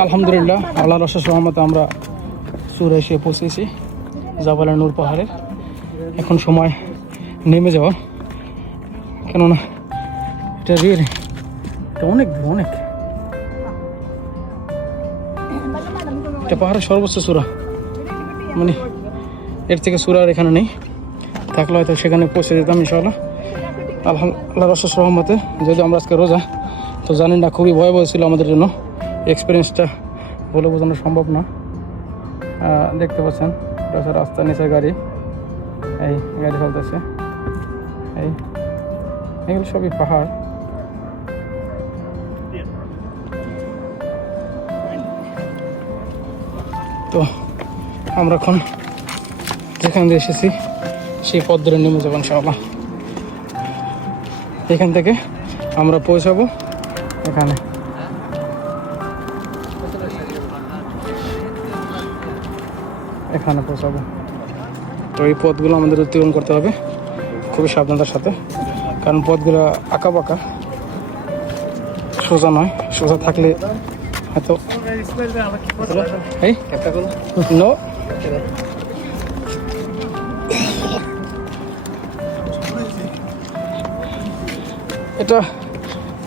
আলহামদুলিল্লাহ, আল্লাহর অশেষ রহমতে আমরা সুরে এসে পৌঁছেছি জাবালে নূর পাহাড়ে। এখন সময় নেমে যাওয়ার, কেননা এটা অনেক অনেক এটা পাহাড়ের সর্বোচ্চ চূড়া, মানে এর থেকে চূড়া আর এখানে নেই। থাকলে হয়তো সেখানে পৌঁছে যেতাম ইনশাআল্লাহ। আল্লাহর অশেষ রহমতে যেহেতু আমরা আজকে রোজা, তো জানি না, খুবই ভয়াবহ ছিল আমাদের জন্য। এক্সপিরিয়েন্সটা বলে বোঝানো সম্ভব না। দেখতে পাচ্ছেন এটা হচ্ছে রাস্তার নিচে গাড়ি, এই গাড়ি চলতেছে, এগুলো সবই পাহাড়। তো আমরা এখন যেখান দিয়ে এসেছি সেই পথ ধরে নেমে যাবো ইনশাআল্লাহ। এখান থেকে আমরা পৌঁছাবো এখানে। পৌঁছাবো, তো এই পথগুলো আমাদের অতিক্রম করতে হবে খুবই সাবধানতার সাথে, কারণ পথগুলো আঁকা বাঁকা, সোজা নয়। সোজা থাকলে হয়তো এটা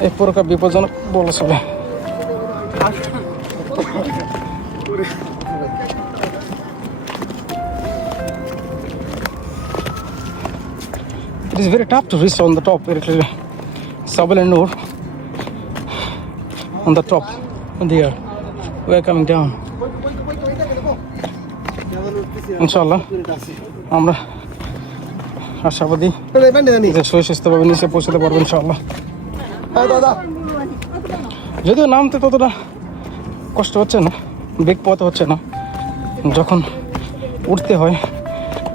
এক প্রকার বিপজ্জনক বলা চলে। It is very tough to reach on the top, very clearly. Jabal Nur on the top, there. We are coming down. ইনশাআল্লাহ আমরা আশাবাদী যে সুস্থভাবে নিচে পৌঁছতে পারবো ইনশাআল্লাহ। যদিও নামতে ততটা কষ্ট হচ্ছে না, বেগ পথ হচ্ছে না, যখন উঠতে হয়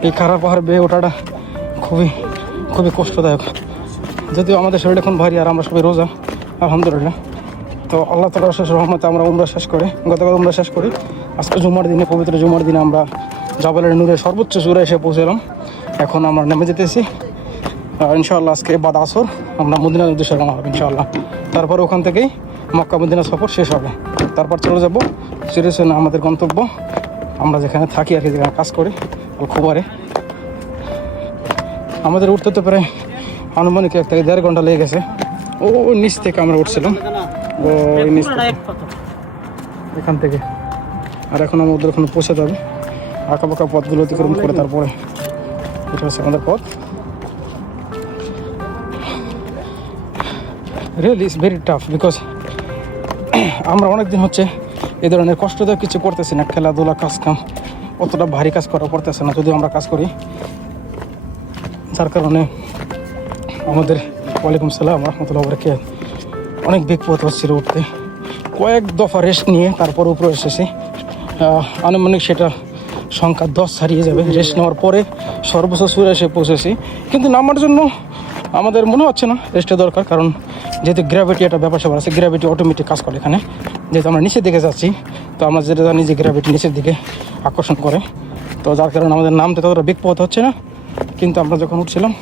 এই খারাপ পাহাড় বেয়ে ওঠাটা খুবই খুবই কষ্টদায়ক। যদিও আমাদের শরীর এখন ভারী আর আমরা সবাই রোজা আলহামদুলিল্লাহ। তো আল্লাহ তাআলার অশেষ রহমতে আমরা উমরা শেষ করি, গতকাল উমরা শেষ করি। আজকে জুমার দিনে, পবিত্র জুমার দিনে আমরা জাবালের নূরের সর্বোচ্চ চূড়ায় এসে পৌঁছলাম। এখন আমরা নেমে যেতেছি ইনশাআল্লাহ। আজকে বাদ আসর আমরা মদিনার উদ্দেশ্যে রওনা হবে ইনশাআল্লাহ। তারপরে ওখান থেকেই মক্কা মদিনা সফর শেষ হবে। তারপর চলে যাব সিরিয়াসন আমাদের গন্তব্য, আমরা যেখানে থাকি আর কি, যেখানে কাজ করি, খুবারে। আমাদের উঠতে তো প্রায় আনুমানিক 1 থেকে 1.5 ঘন্টা লেগে গেছে। ওই নিচ থেকে আমরা উঠছিলাম, ওই নিচ এখান থেকে। আর এখন আমাদের ওখানে পৌঁছে যাবে আঁকা বাঁকা পথগুলো অতিক্রম করে। তারপরে এটা হচ্ছে আমাদের পথ। Really it's very tough, because আমরা অনেকদিন হচ্ছে এই ধরনের কষ্টদায়ক কিছু করতেছি না। খেলাধুলা, কাজ কাম, অতটা ভারী কাজ করা পড়তেছে না, যদিও আমরা কাজ করি। যার কারণে আমাদের ওয়ালাইকুম সালাম রহমতুল্লাহ বরকাতুহু অনেক বেগ পথ হচ্ছিল উঠতে। কয়েক দফা রেস্ট নিয়ে তারপর উপরে এসেছি। আনুমানিক সেটা সংখ্যা 10 ছাড়িয়ে যাবে। রেস্ট নেওয়ার পরে সর্বোচ্চ চূড়ায় এসে পৌঁছেছি, কিন্তু নামার জন্য আমাদের মনে হচ্ছে না রেস্টের দরকার, কারণ যেহেতু গ্র্যাভিটি একটা ব্যাপার স্যাপার আছে, গ্র্যাভিটি অটোমেটিক কাজ করে এখানে। যেহেতু আমরা নিচের দিকে যাচ্ছি, তো আমরা যেটা জানি যে গ্র্যাভিটি নিচের দিকে আকর্ষণ করে, তো যার কারণে আমাদের নামতে ততটা বেগ পথ হচ্ছে না। কিন্তু আমরা যখন উঠছিলাম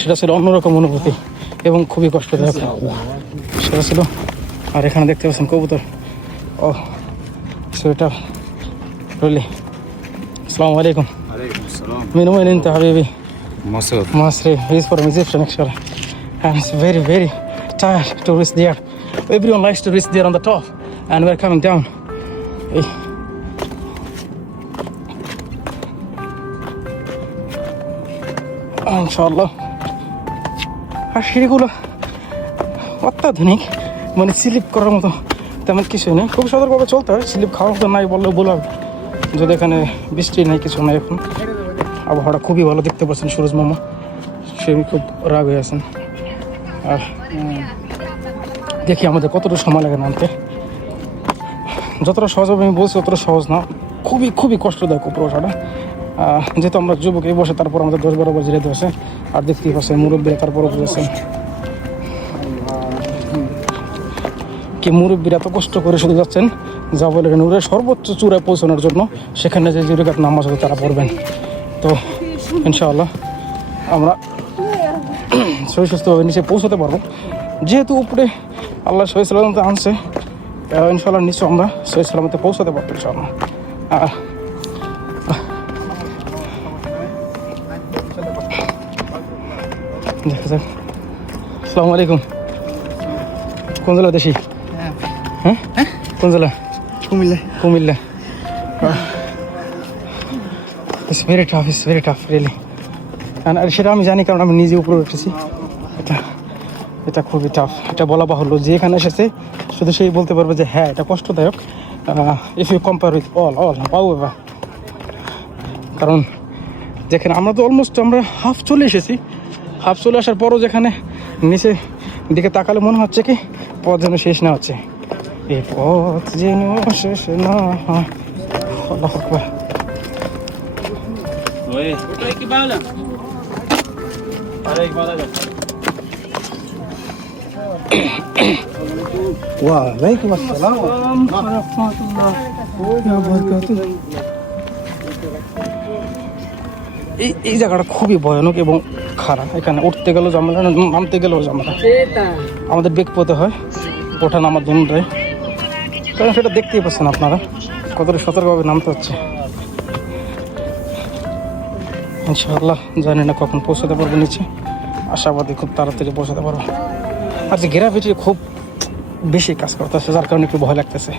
সেটা ছিল অন্যরকম অনুভূতি এবং খুবই কষ্টদায়ক সেটা ছিল। আর এখানে দেখতে পাচ্ছেন কবুতর। ও সেটা রইলি। আসসালামু আলাইকুম। من وين انت حبيبي؟ مصري. He's from Egypt actually, and it's very very tired to reach there. Everyone likes to reach there on the top, and we're coming down. Hey. ইনশাআল্লাহ। আর সিঁড়িগুলো অত্যাধুনিক, মানে স্লিপ করার মতো তেমন কিছুই নেই। খুব সতর্কভাবে চলতে হয়, স্লিপ খাওয়ার মতো নাই বললেও বলা হবে। যদি এখানে বৃষ্টি নেই, কিছু নাই, এখন আবহাওয়াটা খুবই ভালো। দেখতে পাচ্ছেন সুরজ মামা, সে খুব রাগ হয়ে আছেন। আর দেখি আমাদের কতটা সময় লাগে নামতে। যতটা সহজ হবে আমি বলছি, অতটা সহজ না, খুবই খুবই কষ্টদায়ক উপরে ওঠাটা। যেহেতু আমরা যুবক, এই বসে তারপর আমাদের 10-12 বাজে যেতে আছে। আর দেখতেই পাচ্ছেন মুরব্বীরা তারপর বুঝেছেন কি মুরব্বীরা এত কষ্ট করে শুধু যাচ্ছেন জাবালের নূরের সর্বোচ্চ চূড়ায় পৌঁছানোর জন্য। সেখানে যে জিরোকাত নামাজ হবে তারা পড়বেন। তো ইনশাআল্লাহ আমরা সুস্থভাবে নিচে পৌঁছাতে পারবো, যেহেতু উপরে আল্লাহ সহিসাল্লাম আনছে। ইনশাল্লাহ নিশ্চয় আমরা সহি সালামতে পৌঁছাতে পারবো ইনশাল্লাহ। আর দেখা যাক। আসসালামু আলাইকুম। কোন জেলা দেশি? হ্যাঁ কোন জেলা? Comilla. Comilla. It's very tough really. আর সেটা আমি জানি, কারণ আমি নিজে উপরে উঠেছি। এটা খুবই টাফ, এটা বলা বাহুল্য। যে এখানে এসেছে শুধু সেই বলতে পারবো যে হ্যাঁ এটা কষ্টদায়ক, if you compare with all. কারণ যেখানে আমরা তো অলমোস্ট আমরা হাফ চলে এসেছি, হাফ চলে আসার পরও যেখানে নিচে দিকে তাকালে মনে হচ্ছে কি পথ যেন শেষ না হচ্ছে, এই পথ যেন শেষ না হয়। আল্লাহু আকবার। ওয়ালাইকুম আসসালাম ওয়া রাহমাতুল্লাহ ওয়া বারাকাতুহু। এই জায়গাটা খুবই ভয়ানক এবং খারাপ। এখানে উঠতে গেলেও ঝামেলা, নামতে গেলেও ঝামেলা। আমাদের বেগ পেতে হয় ওঠা নামার জন্যটাই, কারণ সেটা দেখতেই পাচ্ছেন আপনারা কতটা সতর্কভাবে নামতে হচ্ছে। ইনশাআল্লাহ জানি না কখন পৌঁছাতে পারবো নিচে, আশাবাদী খুব তাড়াতাড়ি পৌঁছাতে পারবো। আর যে গ্রাভিটি খুব বেশি কাজ করতেছে, যার কারণে একটু ভয় লাগতেছে।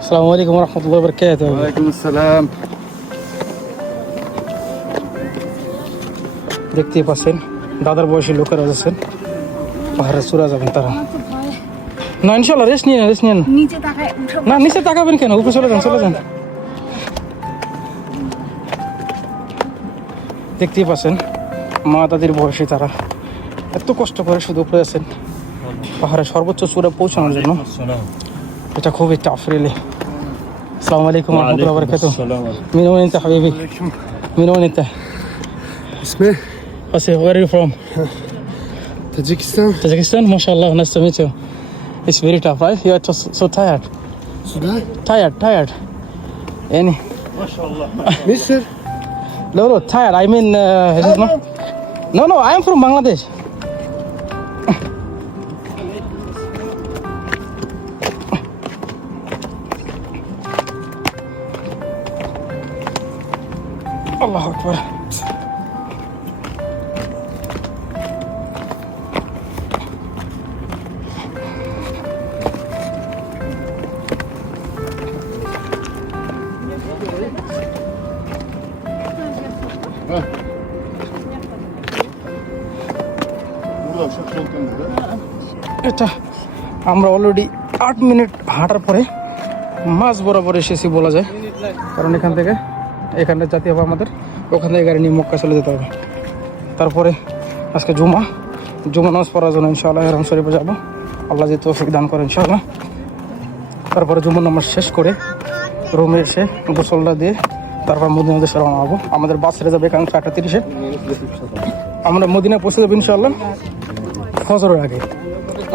আসসালামু আলাইকুম ওয়া রাহমাতুল্লাহি ওয়া বারাকাতুহু। ওয়ালাইকুম আসসালাম। দেখতেই পাচ্ছেন দাদার বয়সী লোকেরা আছেন, পাহাড়ে চূড়া যাবেন তারা। না ইনশাল্লাহ রেস্ট নিয়ে নেন। না নিচে তাকাবেন কেন, উপরে চলে যান। দেখতেই পাচ্ছেন মা দাদির বয়সী তারা এত কষ্ট করে শুধু উপরে আছেন পাহাড়ের সর্বোচ্চ চূড়া পৌঁছানোর জন্য। এটা খুবই টাফ রিয়েলি। আসসালামু আলাইকুম ওয়া রাহমাতুল্লাহি ওয়া বারাকাতুহু। মিন ওয়াইন আনতা হাবিবি? মিন ওয়াইন আনতা? اسمه Where are you from? Tajikistan. Tajikistan? MashaAllah, nice to meet you. It's very tough, right? You are so tired. Sudan. Tired. Any? Misr. No, tired. I mean, this is not. No, I am from Bangladesh. Allahu Akbar. এটা আমরা already 8 minute হাঁটার পরে মাঝ বরাবর এসেছি বলা যায়, কারণ এখানে জাতি হবে আমাদের, ওখান থেকে গাড়ি নিয়ে মক্কা চলে যেতে হবে। তারপরে আজকে জুমা নামাজ পড়ার জন্য ইনশাআল্লাহ হেরাম শরীফে যাবো, আল্লাহ যে তৌফিক দান করে ইনশাআল্লাহ। তারপরে জুমা নামাজ শেষ করে রুমে এসে গোসলটা দিয়ে তারপর মদিনা উদ্দেশ্যে রওনা হবো। আমাদের বাস ছেড়ে যাবে এখানে 8:30-এ। আমরা মদিনায় পৌঁছে যাবো ইনশাআল্লাহ ফজরের আগে।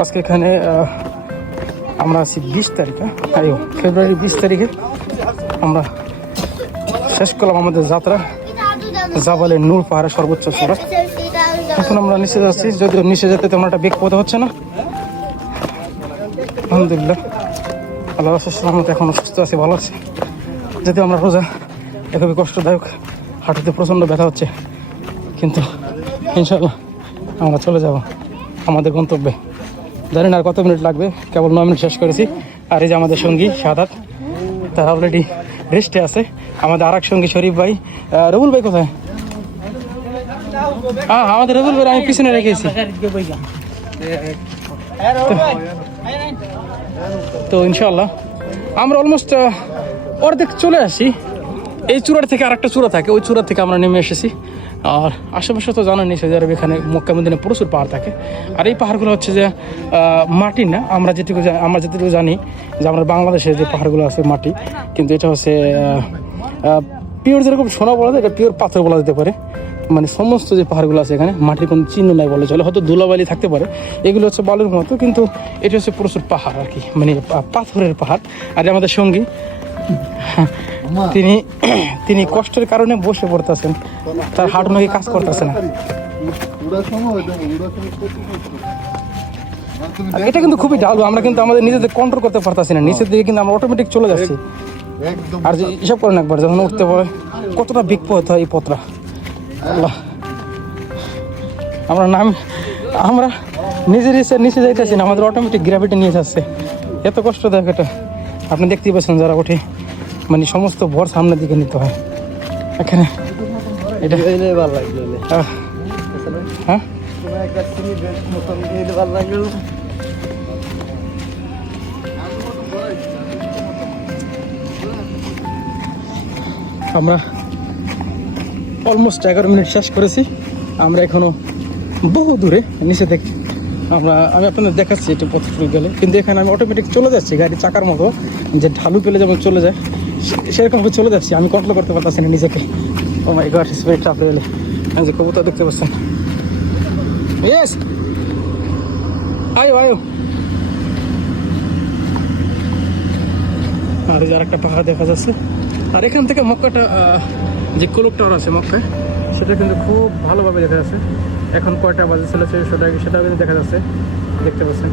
আজকে এখানে আমরা আছি 20 তারিখে, ফেব্রুয়ারি 20 তারিখে আমরা শেষ করলাম আমাদের যাত্রা জাবালে নূর পাহাড়ের সর্বোচ্চ চূড়া। এখন আমরা নিচে যাচ্ছি, যদিও নিচে যেতে তেমন একটা বেগ পথে হচ্ছে না। আলহামদুলিল্লাহ আল্লাহ রহমতে এখন সুস্থ আছি, ভালো আছি। যদিও আমরা রোজা খুবই কষ্টদায়ক, হাঁটুতে প্রচণ্ড ব্যথা হচ্ছে, কিন্তু ইনশাআল্লাহ আমরা চলে যাব আমাদের গন্তব্যে। জানি না আর কত মিনিট লাগবে, কেবল 9 মিনিট শেষ করেছি। আর এই যে আমাদের সঙ্গী শাহাদাত, তারা অলরেডি রেস্টে আছে। আমাদের আর এক সঙ্গী শরীফ ভাই, রবুল ভাই কোথায়? আমাদের রবুল ভাই আমি পিছনে রেখেছি। তো ইনশাআল্লাহ আমরা অলমোস্ট অর্ধেক চলে আসি। এই চূড়ার থেকে আরেকটা চূড়া থাকে, ওই চূড়া থেকে আমরা নেমে এসেছি। আর আশেপাশে তো জানেন সৌদি আরবে এখানে মক্কা মদিনায় প্রচুর পাহাড় থাকে। আর এই পাহাড়গুলো হচ্ছে যে মাটি না, আমরা যেটুকু জানি যে আমরা বাংলাদেশে যে পাহাড়গুলো আছে মাটি, কিন্তু এটা হচ্ছে পিওর, যেরকম সোনা বলা যায় এটা পিওর পাথর বলা যেতে পারে। মানে সমস্ত যে পাহাড়গুলো আছে এখানে মাটির কোনো চিহ্ন নাই বলে চলে, হয়তো ধুলাবালি থাকতে পারে, এগুলো হচ্ছে বালুর মতো, কিন্তু এটা হচ্ছে প্রচুর পাহাড় আর কি, মানে পাথরের পাহাড়। আর আমাদের সঙ্গী তিনি তিনি কষ্টের কারণে বসে পড়তেছেন, তার হাঁটু নাকি কাজ করতেছে না। এটা কিন্তু খুবই ঢালু, আমরা কিন্তু আমাদের নিজেদের কন্ট্রোল করতে পারতেছি না, নিচের দিকে কিন্তু আমরা অটোমেটিক চলে যাচ্ছি। আর যে হিসাব করেন একবার যখন উঠতে পারে কতটা বিপদ হয় এই পথটা, আল্লাহ। আমরা নিজের ইচ্ছা নিচে যাইতেছি না, আমাদের অটোমেটিক গ্র্যাভিটি নিয়ে যাচ্ছে। এত কষ্টদায়ক এটা, আপনি দেখতেই পাচ্ছেন যারা ওঠে, মানে সমস্ত ভর সামনের দিকে নিতে হয় এখানে। এটা হ্যাঁ আমরা অলমোস্ট 11 মিনিট শেষ করেছি, আমরা এখনো বহু দূরে নিচে থেকে। আমি আপনাদের দেখাচ্ছি একটু পথ শুরু গেলে, কিন্তু এখানে আমি অটোমেটিক চলে যাচ্ছি, গাড়ির চাকার মতো যে ঢালু পেলে যেমন চলে যায় সেরকম চলে যাচ্ছি, আমি কন্ট্রোল করতে পারতেছি না নিজেকে। Oh my God, it's very tough really. যে কবুতর দেখতে পাচ্ছেন, ইয়েস আয়ো আয়ো। আর এই যে আরেকটা পাহাড় দেখা যাচ্ছে, আর এখান থেকে মক্কাটা যে ক্লক টাওয়ার আছে মক্কায়, সেটা কিন্তু খুব ভালোভাবে দেখা যাচ্ছে। এখন কয়টা বাজে চলেছে সেটাও কিন্তু দেখা যাচ্ছে, দেখতে পাচ্ছেন।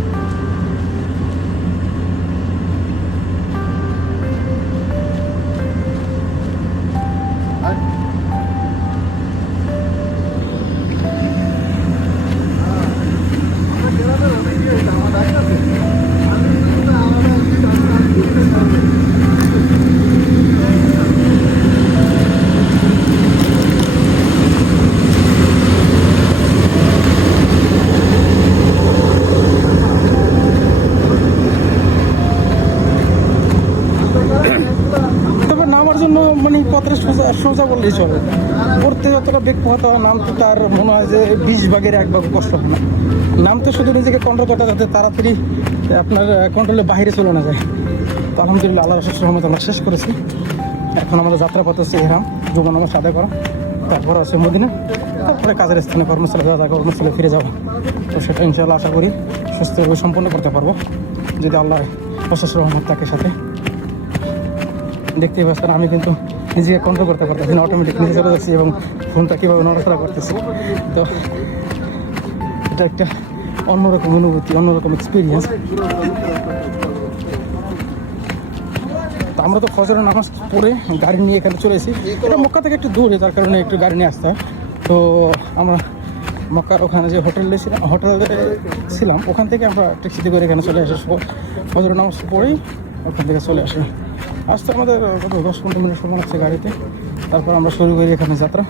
তবে নামার জন্য মানে পথটা সোজা বললেই চলে, পড়তে যতটা বেগ পোহাতে হয়, নামতে তার মনে হয় যে 20 ভাগের 1 ভাগ কষ্ট হয় না। নামতে শুধু নিজেকে কন্ট্রোল করতে যাতে তাড়াতাড়ি আপনার কন্ট্রোলের বাইরে চলে না যায়। তো আলহামদুলিল্লাহ আল্লাহ রাসূলের রহমতে আমরা শেষ করেছি। এখন আমাদের যাত্রাপথ হচ্ছে ইহরাম, জুমা নামাজ আদায় করা, তারপর আছে মদিনা, তারপরে কাজের স্থানে কর্মস্থলে যাওয়া, কর্মস্থলে ফিরে যাওয়া। তো সেটা ইনশাআল্লাহ আশা করি সুস্থভাবে সম্পন্ন করতে পারবো, যদি আল্লাহ অশেষ রহমত থাকে সাথে। দেখতেই পাচ্ছেন আমি কিন্তু নিজেকে কন্ট্রোল করতে পারতেছি না, অটোমেটিক নিচে চলে যাচ্ছি এবং ফোনটা কীভাবে নড়াচড়া করতেছি। তো এটা একটা অন্যরকম অনুভূতি, অন্যরকম এক্সপিরিয়েন্স। তো আমরা তো ফজরের নামাজ পড়ে গাড়ি নিয়ে এখানে চলে এসেছি। এটা মক্কা থেকে একটু দূরে, তার কারণে একটু গাড়ি নিয়ে আসতে হয়। তো আমরা মক্কার ওখানে যে হোটেলে ছিলাম ওখান থেকে আমরা ট্যাক্সিতে করে এখানে চলে আসি, ফজরের নামাজ পড়েই ওখান থেকে চলে আসি। আসতে আমাদের 10-15 মিনিট সময় লাগছে গাড়িতে। তারপর আমরা শুরু করি এখানে যাত্রা।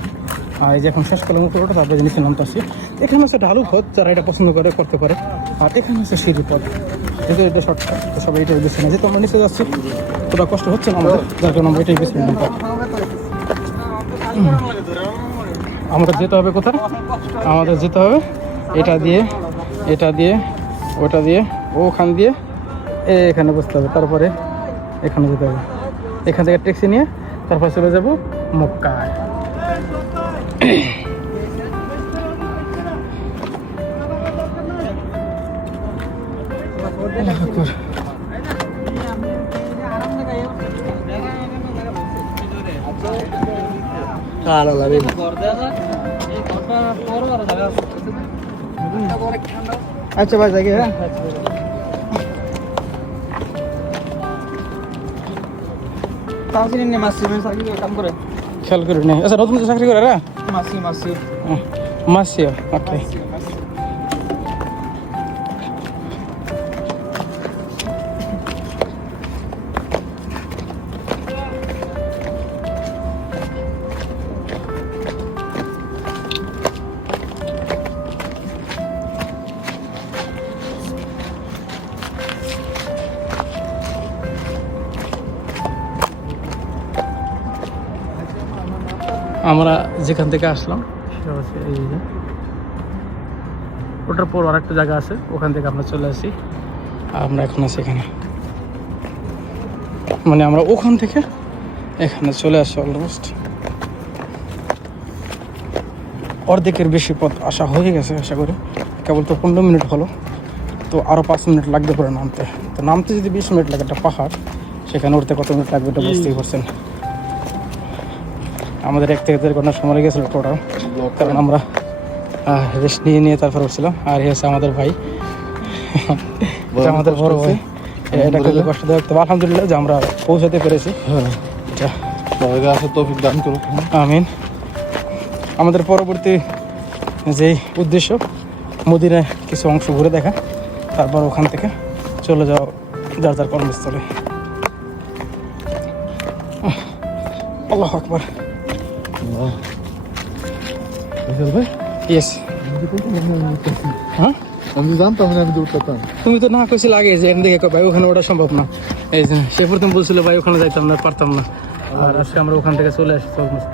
আর এই যে এখন শেষ করলাম উপরটা, তারপরে নিচে নামতে আসি। এখানে হচ্ছে ঢালু পথ, যারা এটা পছন্দ করতে পারে। আর এখানে হচ্ছে সিঁড়ি পথ, যেহেতু এটা শর্টকাট, তো সবাই এটাই বেছে না। যেহেতু আমরা নিচে যাচ্ছি তোরা কষ্ট হচ্ছে না আমাদের, যার জন্য আমরা এটাই বেছে নিলাম। আমরা যেতে হবে কোথায়? আমাদের যেতে হবে এটা দিয়ে ওটা দিয়ে ওখান দিয়ে এখানে বসতে হবে, তারপরে এখানে যেতে হবে। এখান থেকে ট্যাক্সি নিয়ে তারপর চলে যাব মক্কায়। আচ্ছা ভাই যাই, হ্যাঁ খেয়াল করে নেই। আচ্ছা নতুন চাকরি করে রা মাসি, ওকে। আমরা যেখান থেকে আসলাম সেটা হচ্ছে এই যে ওটার পর আরেকটা জায়গা আছে, ওখান থেকে আমরা চলে আসি। আমরা এখন আছি এখানে, মানে আমরা ওখান থেকে এখানে চলে আসি অলমোস্ট। অর্ধেকের বেশি পথ আসা হয়ে গেছে আশা করি। কেবল তো 15 মিনিট হলো, তো আরও 5 মিনিট লাগবে পরে নামতে। তো নামতে যদি 20 মিনিট লাগে, একটা পাহাড়, সেখানে উঠতে কত মিনিট লাগবে এটা বুঝতেই পারছেন। আমাদের 1 থেকে 1.5 ঘন্টা সময় লেগেছিলো টোটাল, কারণ আমরা রেস্ট নিয়ে তারপর উঠছিলাম। আর এই হচ্ছে আমাদের ভাই, এটা আমাদের বড় ভাই। এটা খুবই কষ্টদায়ক, তবে আলহামদুলিল্লাহ যে আমরা পৌঁছাতে পেরেছি। এটা সবাইকে আসার তৌফিক দান করুন। আমিন। আমাদের পরবর্তী যেই উদ্দেশ্য, মদিনায় কিছু অংশ ঘুরে দেখা, তারপর ওখান থেকে চলে যাও যার যার কর্মস্থলে। আল্লাহু আকবার। ভাই ইয়েস। হ্যাঁ, আমি জানতাম না, আমি দূর করতাম। তুমি তো না কইছিল আগে যে এখান থেকে ভাই ওখানে ওটা সম্ভব না। এই যে সে প্রথম বলছিল ভাই ওখানে যাইতাম না, পারতাম না। আর আজকে আমরা ওখান থেকে চলে আসছি, অলমোস্ট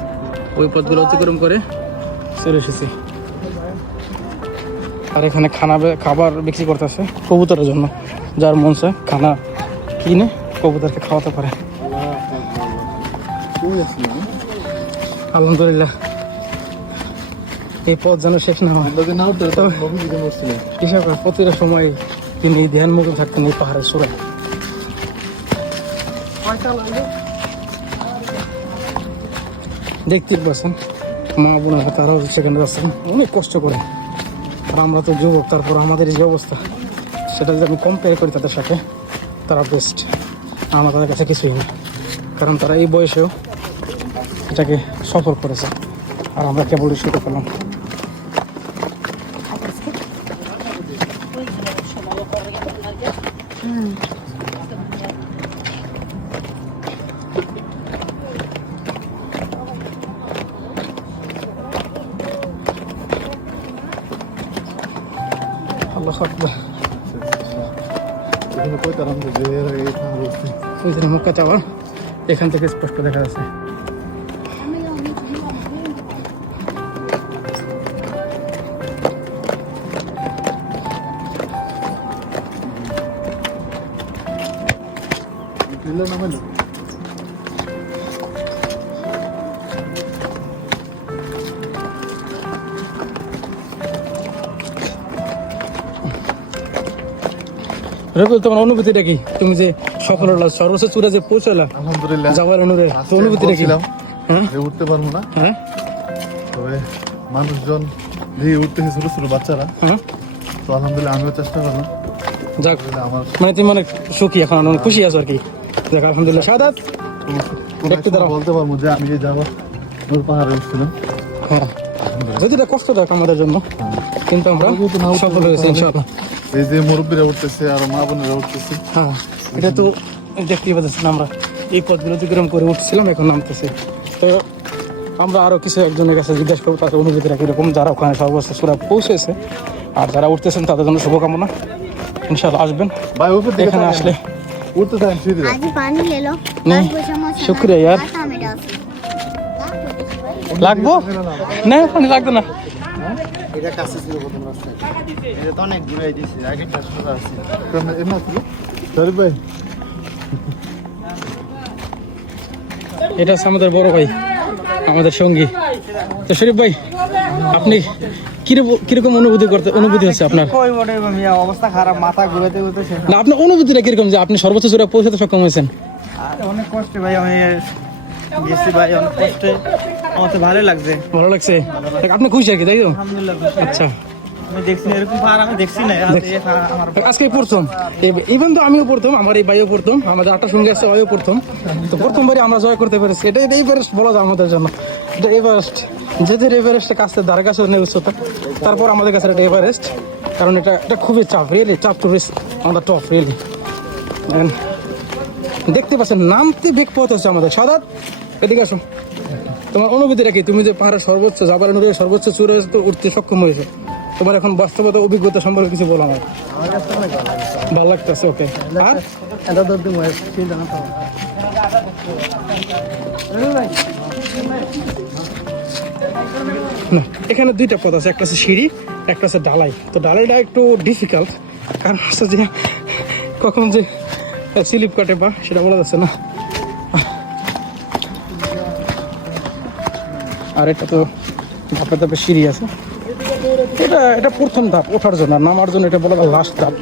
ওই পথগুলো অতিক্রম করে চলে এসেছি। আর এখানে খাবার বিক্রি করতেছে কবুতরের জন্য, যার মন চায় খানা কিনে কবুতরকে খাওয়াতে পারে। আলহামদুলিল্লাহ, এই পথ যেন শেষ না হয়। হিসাব প্রতিটা সময় তিনি ধ্যান মুখে থাকতেন এই পাহাড়ের চূড়ায়। দেখতেই পাচ্ছেন মা বোনেরা তারাও সেখানে যাচ্ছেন অনেক কষ্ট করে। আর আমরা তো যুবক, তারপর আমাদের যে অবস্থা সেটা যদি আমি কম্পেয়ার করি তাদের সাথে, তারা বেস্ট। আমরা তাদের কাছে কিছুই না, কারণ তারা এই বয়সেও এটাকে সফল করেছে, আর আমরা কেবলই শুরু করলাম। আল্লাহু আকবার। ওই যে মক্কা টাওয়ার এখান থেকে স্পষ্ট দেখা যাচ্ছে। রবিউল, তোমার অনুভূতিটা কি? তুমি যে সফল হলো, সর্বোচ্চ চূড়া যে পৌঁছালা, আলহামদুলিল্লাহ। জাবাল নূরের, তো অনুভূতিটা কি? হ্যাঁ, উঠতে পারবো না, হ্যাঁ, তবে মানুষজন দিয়ে উঠতেছে, ছোট ছোট বাচ্চারা। হ্যাঁ, তো আলহামদুলিল্লাহ আমিও চেষ্টা করবো। যাক, আমার মানে তুমি অনেক সুখী এখন, অনেক খুশি আছো আর কি। যাক আলহামদুলিল্লাহ। সাদাত একটু দাঁড়াও। বলতে পারবো যে আমি যাবো ওর পাহাড়ে উঠছিলাম। হ্যাঁ, যদি এটা কষ্টদায়ক আমাদের জন্য, কিন্তু আমরা সফল হয়েছি ইনশাআল্লাহ। এই যে মুরব্বীরা উঠতেছে আর মা বোনেরা উঠতেছে। হ্যাঁ, এটা তো দেখতেই পাচ্ছেন আমরা এই পথগুলো অতিক্রম করে উঠছিলাম, এখন নামতেছি। তো আমরা আরও কিছু একজনের কাছে জিজ্ঞাসা করবো তাদের অনুভূতিটা কীরকম, যারা ওখানে সর্বোচ্চ চূড়া পৌঁছেছে। আর যারা উঠতেছেন তাদের জন্য শুভকামনা। ইনশাআল্লাহ আসবেন ভাই উপর দিকে এখানে আসলে। উঠতে চান সিঁড়ি आज पानी ले लो। नहीं, शुक्रिया यार। লাগবো না, পানি লাগবে না। এটা কাছে ছিল প্রথম রাস্তায়, এটা তো অনেক ঘুরাই দিয়েছে, আগে রাস্তা আছে এমন ছিল। সরি ভাই, এটা হচ্ছে আমাদের বড় ভাই, আমাদের সঙ্গী। তো শরীফ ভাই, আপনি কিরকম অনুভূতি হচ্ছে আপনার? অবস্থা খারাপ, মাথা ঘুরাতে ঘুরতে শেষ। না, আপনার অনুভূতিটা কিরকম যে আপনি সর্বোচ্চ চূড়া পৌঁছাতে সক্ষম হয়েছেন? অনেক কষ্টে ভাই আমি গেছি ভাই, অনেক কষ্টে। আমার তো ভালো লাগছে। ভালো লাগছে? আপনি খুশি আর কি, তাই তো? আলহামদুলিল্লাহ। আচ্ছা, আমি দেখছি এরকম পাহাড় আমি দেখছি না। আমার আজকে প্রথম, ইভেন তো আমিও প্রথম, আমার এই ভাইও প্রথম, আমাদের 8টার সঙ্গে আসছে ভাইও প্রথম। তো প্রথমবারই আমরা জয় করতে পেরেছি। এটা এভারেস্ট বলা যায় আমাদের জন্য। এটা এভারেস্ট, যেদের এভারেস্টের কাছে ধারে কাছে নেই উচ্চতা, তারপর আমাদের কাছে এটা এভারেস্ট, কারণ এটা খুবই চাপ, রিয়েলি চাপ to reach on the top, really. দেখতে পাচ্ছেন নামতে বেগ পথ হচ্ছে আমাদের। সাদাত, এদিকে আসো। তোমার অনুভূতিটা কি? তুমি যে পাহাড়ের সর্বোচ্চ জাবাল নদীর সর্বোচ্চ চূড়ে উঠতে সক্ষম হয়েছো, তোমার এখন বাস্তবতা অভিজ্ঞতা সম্পর্কে কিছু বলো আমার। ভালো লাগতেছে, ওকে। আর না, এখানে দুইটা পথ আছে, একটা আছে সিঁড়ি, একটা আছে ঢালাই। তো ঢালাইটা একটু ডিফিকাল্ট, কারণ হচ্ছে যে কখন যে স্লিপ কাটে বা সেটা বলা যাচ্ছে না। আর এটা তো ধাপে ধাপে সিঁড়ি আছে। এটা প্রথম ধাপ ওঠার জন্য, আর নামার জন্য এটা বলা হয় লাস্ট ধাপ।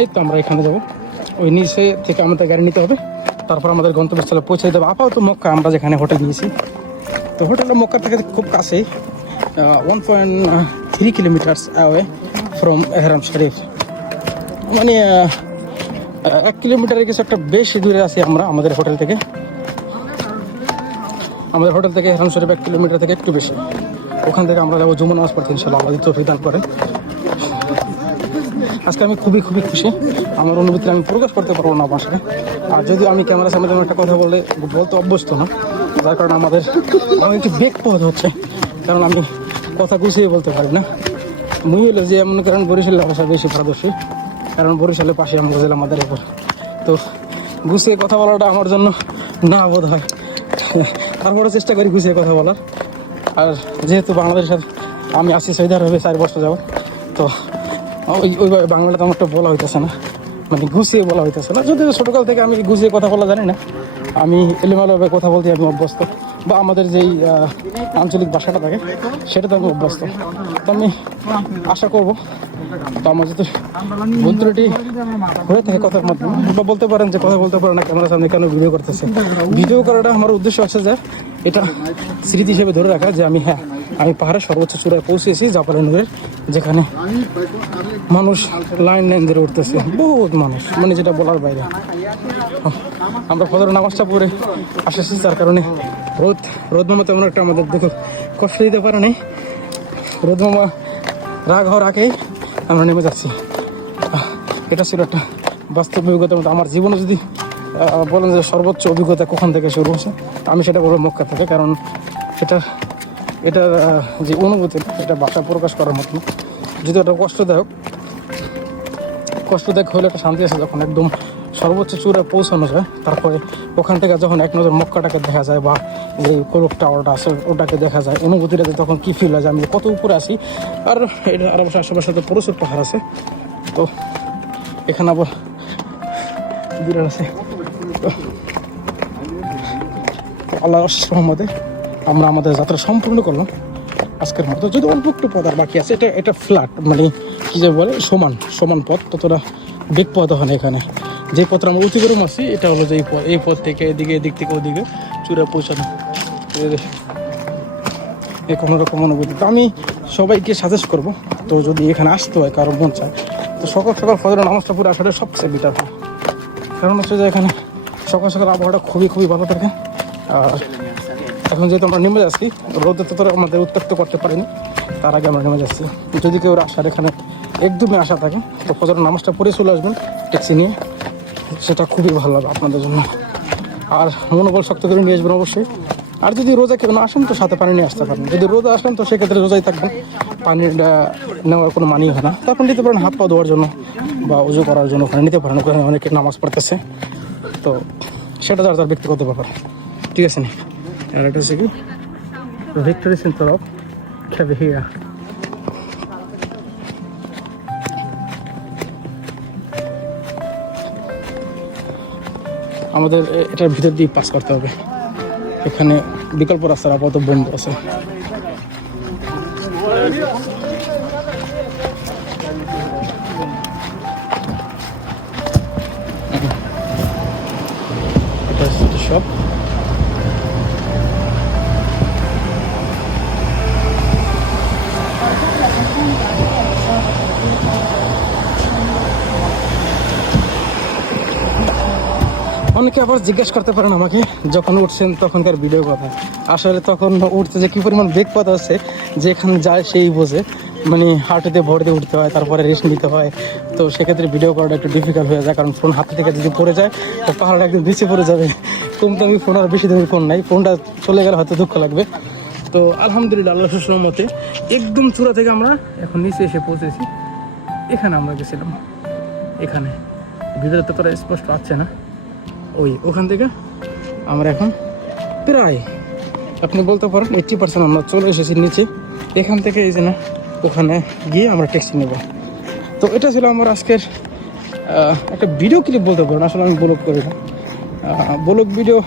এই তো আমরা এখানে যাবো, ওই নিচে থেকে আমাদের গাড়ি নিতে হবে, তারপর আমাদের গন্তব্যস্থলে পৌঁছে দেবো। আপাতত মক্কা আমরা যেখানে হোটেল নিয়েছি, তো হোটেলটা মক্কা থেকে খুব কাছে, 1.3 কিলোমিটার্স অ্যাওয়ে ফ্রম এহরাম শরীফ। মানে 1 কিলোমিটারের কিছু একটা বেশি দূরে আছি আমরা আমাদের হোটেল থেকে। আমাদের হোটেল থেকে এহরাম শরীফ 1 কিলোমিটার থেকে একটু বেশি। ওখান থেকে আমরা যাবো জুমা নামাজ পড়তে, ইনশাআল্লাহ আল্লাহ তৌফিক দান করেন। আজকে আমি খুবই খুশি। আমার অনুভূতি আমি প্রকাশ করতে পারবো না ভাষায়, আর যদিও আমি ক্যামেরার সামনে তেমন একটা কথা বলতে অভ্যস্ত না, যার কারণে আমার একটু বেগ পথ হচ্ছে, কারণ আমি কথা গুছিয়ে বলতে পারি না। মুই হলো যে মনে করেন বরিশালের ভাষা বেশি পারদর্শী, কারণ বরিশালের পাশে আমার জেলা মাদারীপুর, তো গুছিয়ে কথা বলাটা আমার জন্য না বোধ হয়। তারপরে চেষ্টা করি গুছিয়ে কথা বলার। আর যেহেতু বাংলাদেশের আমি আসি সৌদি আরবে 4 বছর যাব, তো ওইভাবে বাংলাটা তো আমারটা বলা হইতেছে না, মানে গুছিয়ে বলা হইতেছে না। যদিও ছোটোকাল থেকে আমি গুছিয়ে কথা বলা জানি না, আমি এলোমেলোভাবে কথা বলতে আমি অভ্যস্ত, বা আমাদের যেই আঞ্চলিক ভাষাটা থাকে সেটাতে আমি অভ্যস্ত। তো আমি আশা করবো তো আমার যদি ভুল ত্রুটি হয়ে থাকে কথার মাধ্যমে, বা বলতে পারেন যে কথা বলতে পারে না ক্যামেরার সামনে কেন ভিডিও করতেছে। ভিডিও করাটা আমার উদ্দেশ্য আছে যে এটা স্মৃতি হিসেবে ধরে রাখা, যে আমি আমি পাহাড়ের সর্বোচ্চ চূড়ায় পৌঁছেছি জাপালের নূরের, যেখানে মানুষ লাইন ধরে উঠতেছে, বহুত মানুষ, মানে যেটা বলার বাইরে। আমরা ফজর নামাজটা পড়ে আসেছি, যার কারণে রোদ মামা তেমন একটা আমাদের দেখে কষ্ট দিতে পারে নাই। রোদ মামা রাগ হওয়ার আগেই আমরা নেমে যাচ্ছি। এটা ছিল একটা বাস্তব অভিজ্ঞতার মতো। আমার জীবনে যদি বলেন যে সর্বোচ্চ অভিজ্ঞতা কখন থেকে শুরু হয়েছে, আমি সেটা বলবো মক্কা থেকে, কারণ এটা যে অনুভূতি এটা ভাষা প্রকাশ করার মতো। যদি এটা কষ্টদায়ক হলে একটা শান্তি আছে যখন একদম সর্বোচ্চ চূড়ায় পৌঁছানো যায়, তারপরে ওখান থেকে যখন এক নজর মক্কাটাকে দেখা যায়, বা যে কোরক টাওয়ারটা আছে ওটাকে দেখা যায়, অনুভূতিটাতে তখন কী ফিল হয় যে আমি কত উপরে আছি। আর এটা আর অবশ্য আশেপাশে তো প্রচুর পাহাড় আছে, তো এখানে আবার বিরাট আছে। তো আল্লাহ রহমতে আমরা আমাদের যাত্রা সম্পূর্ণ করলাম আজকের মতো। যদি অল্প একটু পথ আর বাকি আছে, এটা ফ্ল্যাট, মানে কী যে বলে সমান পথ, ততটা বেগ পথ হয় না এখানে। যে পথটা আমরা অতিক্রম আছি এটা হলো যে এই পথ থেকে এদিক থেকে ওদিকে চূড়া পৌঁছানো, এই কোনো রকম অনুভূতি। তো আমি সবাইকে সাজেস্ট করবো, তো যদি এখানে আসতে হয় কারো মন চায়, তো সকাল ফজরের নামাজটা পুরো আসাটা সবচেয়ে বেটার হয়। কারণ হচ্ছে যে এখানে সকাল আবহাওয়াটা খুবই ভালো থাকে। আর এখন যেহেতু আমরা নেমে যাচ্ছি, রোদে তো আমাদের উত্তপ্ত করতে পারিনি, তার আগে আমরা নেমে যাচ্ছি। যদি কেউ আসার এখানে একদমই আশা থাকে, তো ফজরের নামাজটা পড়ে চলে আসবেন ট্যাক্সি নিয়ে, সেটা খুবই ভালো হবে আপনাদের জন্য। আর মনোবল শক্ত করে নিয়ে আসবেন অবশ্যই। আর যদি রোজা কেউ না আসেন, তো সাথে পানি নিয়ে আসতে পারেন। যদি রোজা আসেন, তো সেক্ষেত্রে রোজাই থাকবেন, পানির নেওয়ার কোনো মানি হয় না। তারপর নিতে পারেন হাত পা ধোয়ার জন্য বা উজু করার জন্য, ওখানে নিতে পারেন। ওখানে অনেকে নামাজ পড়তেছে, তো সেটা যার ব্যক্তিগত ব্যাপার, ঠিক আছে নি। আর এটা হচ্ছে কি ভিক্টোরি সেন্টার অফ খেভিয়া। আমাদের এটার ভিতর দিয়ে পাস করতে হবে, এখানে বিকল্প রাস্তার আপাতত বন্ধ আছে। এটা হচ্ছে শপ। অনেকে আবার জিজ্ঞেস করতে পারেন আমাকে, যখন উঠছেন তখনকার ভিডিও কথা। আসলে তখন উঠতে যে কী পরিমাণ বেগ পথ আছে, যেখানে যায় সেই বোঝে। মানে হাঁটুতে ভর দিয়ে উঠতে হয়, তারপরে রেস্ট নিতে হয়। তো সেক্ষেত্রে ভিডিও করাটা একটু ডিফিকাল্ট হয়ে যায়, কারণ ফোন হাত থেকে যদি পড়ে যায় তো পাহাড়টা একদম নিচে পড়ে যাবে। কম দামি ফোন আর বেশি দামি ফোন নাই, ফোনটা চলে গেলে হয়তো দুঃখ লাগবে। তো আলহামদুলিল্লাহ, আল্লাহ সুসমতে একদম চূড়া থেকে আমরা এখন নিচে এসে পৌঁছেছি। এখানে আমরা গেছিলাম, এখানে ভিতরে তো তোরা স্পষ্ট আসছে না। ওখান থেকে আমরা এখন প্রায় আপনি বলতে পারেন 80% আমরা চলে এসেছি নিচে। এখান থেকে এই যে না, ওখানে গিয়ে আমরা ট্যাক্সি নেব। তো এটা ছিল আমার আজকের একটা ভিডিও ক্লিপ বলতে পারেন। আসলে আমি ব্লগ করি না, ব্লগ ভিডিও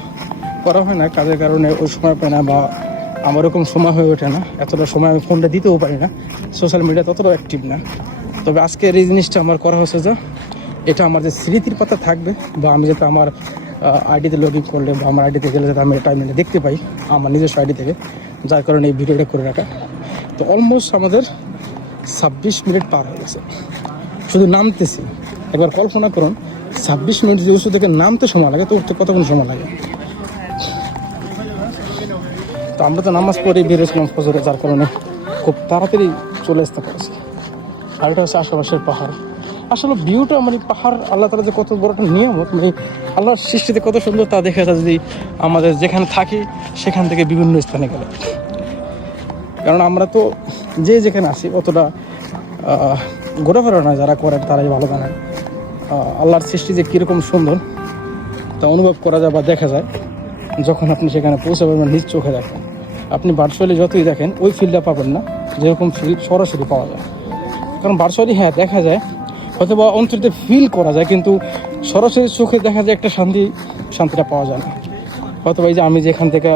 করা হয় না, কাজের কারণে ওই সময় পাই না, বা আমার ওরকম সময় হয়ে ওঠে না। এতটা সময় আমি ফোনটা দিতেও পারি না, সোশ্যাল মিডিয়া ততটাও অ্যাক্টিভ না। তবে আজকের এই জিনিসটা আমার করা হয়েছে যে এটা আমার যে স্মৃতির পাতা থাকবে, বা আমি যাতে আমার আইডিতে লগ ইন করলে বা আমার আইডিতে গেলে যাতে আমি টাইমে দেখতে পাই আমার নিজস্ব আইডি থেকে, যার কারণে এই ভিডিওটা করে রাখা। তো অলমোস্ট আমাদের 26 মিনিট পার হয়ে গেছে শুধু নামতেছি। একবার কল্পনা করুন, 26 মিনিট যে উঁচু থেকে নামতে সময় লাগে, তো উঠতে কতক্ষণ সময় লাগে। তো আমরা তো নামাজ পড়ে বেরিয়েছিলাম ফজরে, যার কারণে খুব তাড়াতাড়ি চলে আসতে পারছি। আর এটা হচ্ছে আশেপাশের পাহাড়। আসলে ভিউটা মানে পাহাড় আল্লাহ তাআলা যে কত বড় একটা নিয়ামত, মানে আল্লাহর সৃষ্টিতে কত সুন্দর তা দেখা যায় যদি আমাদের যেখানে থাকি সেখান থেকে বিভিন্ন স্থানে গেলে। কারণ আমরা তো যে যেখানে আসি অতটা ঘোরাফেরা নয়, যারা করেন তারাই ভালো জানেন আল্লাহর সৃষ্টি যে কীরকম সুন্দর তা অনুভব করা যায় বা দেখা যায় যখন আপনি সেখানে পৌঁছে পারবেন, নিজ চোখে দেখেন। আপনি ভার্চুয়ালি যতই দেখেন ওই ফিলটা পাবেন না যেরকম ফিল সরাসরি পাওয়া যায়। কারণ ভার্চুয়ালি হ্যাঁ দেখা যায়, হয়তো বা অন্তরে ফিল করা যায়, কিন্তু সরাসরি চোখে দেখা যায় একটা শান্তিটা পাওয়া যায় না। হয়তো এই যে আমি যেখান থেকে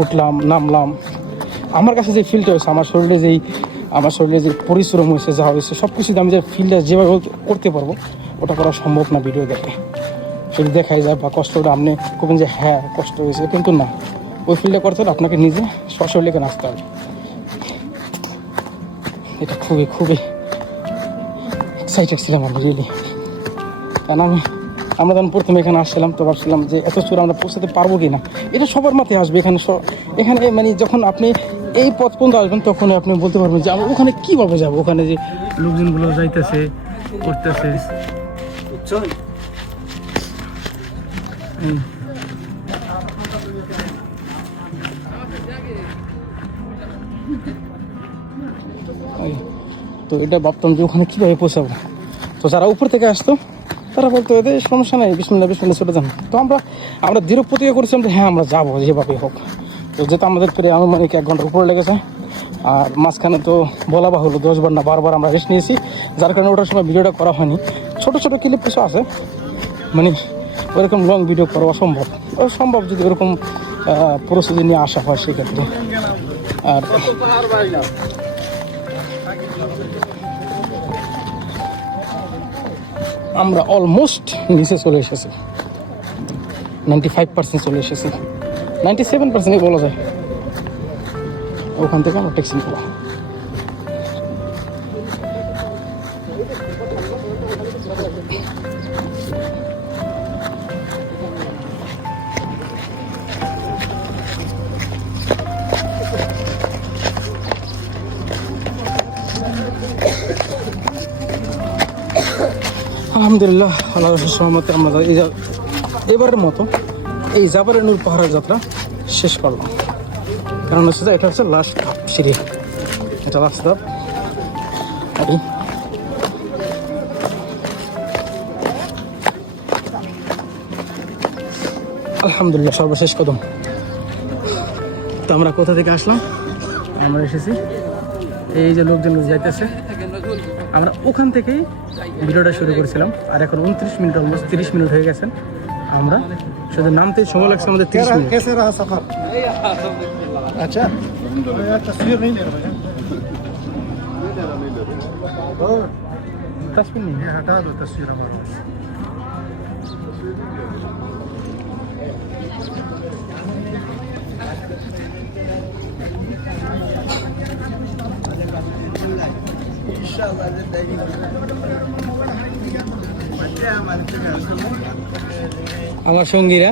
উঠলাম নামলাম, আমার কাছে যে ফিলটা হয়েছে, আমার শরীরে যে পরিশ্রম হয়েছে, যা হয়েছে সব কিছুতে আমি যে ফিলটা যেভাবে করতে পারবো ওটা করা সম্ভব না ভিডিও দেখে। শুধু দেখাই যায় বা কষ্টটা আপনি করবেন যে হ্যাঁ কষ্ট হয়েছে, কিন্তু না, ওই ফিলটা করতে হলে আপনাকে নিজে সশরীরে নাচতে হবে। এটা খুবই খুবই এক্সাইটেড ছিলাম আমি রিয়েলি। কারণ আমরা যখন প্রথমে এখানে আসছিলাম তো ভাবছিলাম যে এত চূড়া আমরা পৌঁছাতে পারবো কি না। এটা সবার মাথায় আসবে। এখানে মানে যখন আপনি এই পথ পর্যন্ত আসবেন তখন আপনি বলতে পারবেন যে আমরা ওখানে কীভাবে যাবো, ওখানে যে লোকজনগুলো যাইতেছে করতেছে। তো এটা ভাবতাম যে ওখানে কীভাবে পৌঁছাবো। তো যারা উপর থেকে আসতো তারা বলতো এদের সমস্যা নেই, বিসমিল্লাহ চলে যান। তো আমরা দৃঢ় প্রতিজ্ঞা করেছিলাম যে হ্যাঁ আমরা যাবো যেভাবে হোক। তো যেটা আমাদের করে আনুমানিক 1 ঘন্টার উপরে লেগেছে। আর মাঝখানে তো বলা বাহুল্য 10 বার না 12 বার আমরা রেস্ট নিয়েছি, যার কারণে ওটার সময় ভিডিওটা করা হয়নি। ছোটো ছোটো ক্লিপ কিছু আছে, মানে ওরকম লং ভিডিও করা অসম্ভব যদি ওরকম পরিস্থিতি নিয়ে আসা হয় সেক্ষেত্রে। আর আমরা অলমোস্ট নিচে চলে এসেছি, 95% চলে এসেছি, 97% বলা যায়। ওখান থেকে আমরা ট্যাক্সি নিব। আলহামদুলিল্লাহ, আল্লাহর রহমতে আমরা এবারের মতো এই জাবালে নূর পাহাড়ের যাত্রা শেষ করলাম। কারণ হচ্ছে এটা হচ্ছে লাস্ট ধাপ সিঁড়ি, এটা লাস্ট ধাপ। আলহামদুলিল্লাহ সর্বশেষ কদম। তো আমরা কোথা থেকে আসলাম? আমরা এসেছি এই যে লোকজন যাইতেছে, আমরা ওখান থেকেই ভিডিওটা শুরু করেছিলাম। আর এখন 29 মিনিট, অলমোস্ট 30 মিনিট হয়ে গেছেন। আমরা শুধু নামতে সময় লাগছে আমাদের 30 মিনিট। कैसे रहा सफर? अच्छा तस्वीर नहीं ले रहा तस्वीर नहीं ये हटा दो तस्वीर हमारा। इंशाल्लाह जिंदगी बच्चे हमारे আমার সঙ্গীরা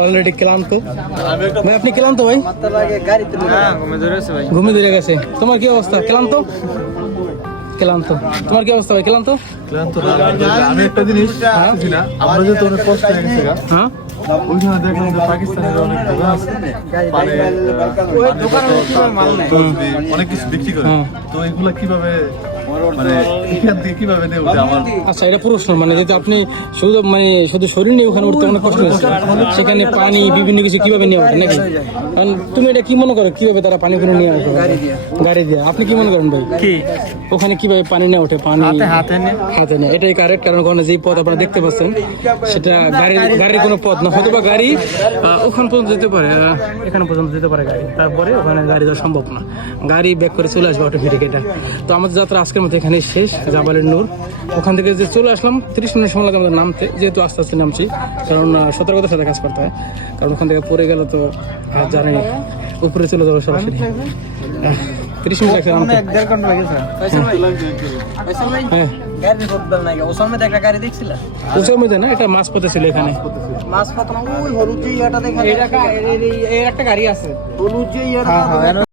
অলরেডি ক্লান্ত। ভাই আপনি ক্লান্ত ভাই? হ্যাঁ ঘুমে ধরেছে ভাই। ঘুমিয়ে ধরে গেছে। তোমার কি অবস্থা? ক্লান্ত? ক্লান্ত। তোমার কি অবস্থা ভাই? ক্লান্ত? আমি একটা জিনিস বুঝছি না, আমরা যে তোর কষ্ট হয়ে গেছে গা, হ্যাঁ ওইখানে দেখলাম যে পাকিস্তানের অনেক দোকান আছে, মানে ওই দোকানে কিভাবে মাল নেয়? তসবি, অনেক কিছু বিক্রি করে। হুম। তো এগুলা কিভাবে মানে এখান থেকে কিভাবে নেই আমার আচ্ছা এটা প্রশ্ন, মানে যদি আপনি শুধু শরীর নিয়ে ওখানে উঠতে অনেক কষ্ট হচ্ছে, সেখানে পানি বিভিন্ন কিছু কিভাবে নিয়ে ওঠে নাকি? কারণ তুমি এটা কি মনে করো কিভাবে তারা পানি করে নিয়ে আসবে? গাড়ি দিয়ে। আপনি কি মনে করেন ভাই? কি ওখানে কিভাবে পানি নিয়ে ওঠে? পানি হাতে নেই, এটাই কারেক্ট। কারণ ওখানে যে পথ আপনারা দেখতে পাচ্ছেন সেটা গাড়ির কোনো পথ না, হয়তো বা গাড়ি ওখান পর্যন্ত যেতে পারে, এখানে পর্যন্ত যেতে পারে গাড়ি, তারপরে ওখানে গাড়ি যাওয়া সম্ভব না, গাড়ি ব্যাক করে চলে আসবে অটোমেটিক। এটা তো আমাদের যাত্রা আজকের মতো এখানে শেষ। জাবালের নূর, ওখান থেকে যে চলে আসলাম 30 মিনিট সময় লাগে আমাদের নামতে, যেহেতু আস্তে আস্তে নামছি, কারণ সতর্কতার সাথে কাজ করতে হয়, কারণ ওখান থেকে পড়ে গেল তো জানি উপরে চলে যাবো সরাসরি। 30 মিনিট লাগছে নামতে। 1.5 ঘন্টা লাগেছে। হ্যাঁ গাড়ি বদল নাই, ওসব মধ্যে একটা গাড়ি দেখছিল। উঁচুর মধ্যে না, এটা মাছ পথে ছিল এখানে। মাছ কত না ওই হলুদ যে ইয়াটা দেখা, এই একটা গাড়ি আছে হলুদ যে ইয়াটা।